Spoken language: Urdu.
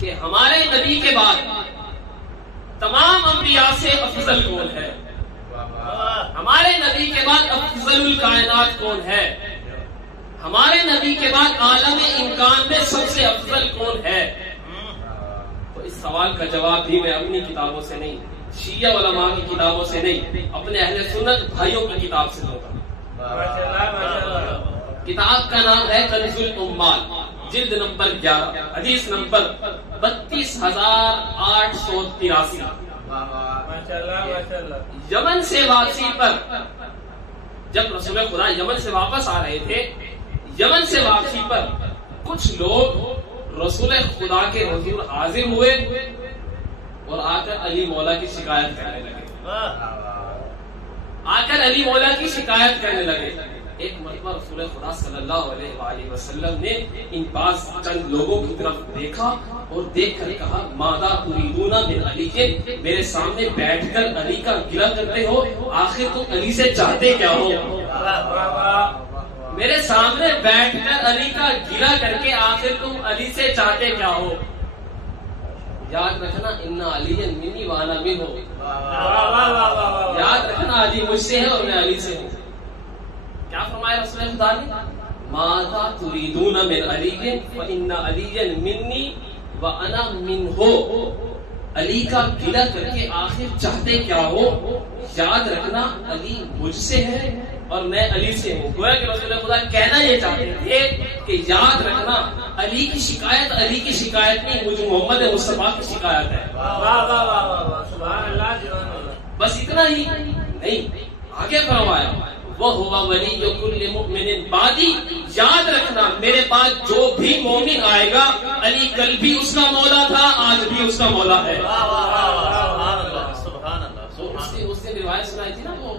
کہ ہمارے نبی کے بعد تمام انبیاء سے افضل کون ہے؟ ہمارے نبی کے بعد افضل الکائنات کون ہے؟ ہمارے نبی کے بعد عالم امکان میں سب سے افضل کون ہے؟ تو اس سوال کا جواب بھی میں اپنی کتابوں سے نہیں، شیعہ علماء کی کتابوں سے نہیں، اپنے اہل سنت بھائیوں کی کتاب سے ہوگا۔ کتاب کا نام ہے کنز الامال، جلد نمبر 11، حدیث نمبر 32,883۔ یمن سے واپسی پر، جب رسول خدا یمن سے واپس آ رہے تھے، یمن سے واپسی پر کچھ لوگ رسول خدا کے حضور حاضر ہوئے اور آ کر علی مولا کی شکایت کرنے لگے، آ کر علی مولا کی شکایت کرنے لگے۔ ایک مرتبہ رسول خدا صلی اللہ علیہ وآلہ وسلم نے ان بعض چند لوگوں کی طرف دیکھا اور دیکھ کر کہا ماذا تريدون من علی، میرے سامنے بیٹھ کر علی کا گلہ کرتے ہو، آخر تم علی سے چاہتے کیا ہو؟ میرے سامنے بیٹھ کر علی کا گلہ کر کے آخر تم علی سے چاہتے کیا ہو؟ یاد رکھنا ان علی منی وانا منہ، یاد رکھنا علی مجھ سے ہے اور میں علی سے ہوں۔ کیا فرمایا رسول خدا نے؟ ماذا تريدون من علی فإن علی منی وانا منہ، علی کا گلہ کر کے آخر چاہتے کیا ہو؟ یاد رکھنا علی مجھ سے ہے اور میں علی سے ہوں۔ گویا کہ رسول خدا کہنا یہ چاہتے تھے کہ یاد رکھنا علی کی شکایت علی کی شکایت نہیں، مجھ محمد مصطفیٰ کی شکایت ہے۔ بس اتنا ہی نہیں، آگے فرمایا وَهُوَ وَلِيُّ كُلِّ مُؤْمِنٍ بَعْدِي، یاد رکھنا میرے بعد جو بھی مومن آئے گا، علی کل بھی اس کا مولا تھا، آج بھی اس کا مولا ہے۔ اس نے روایت سنائی تھی نا وہ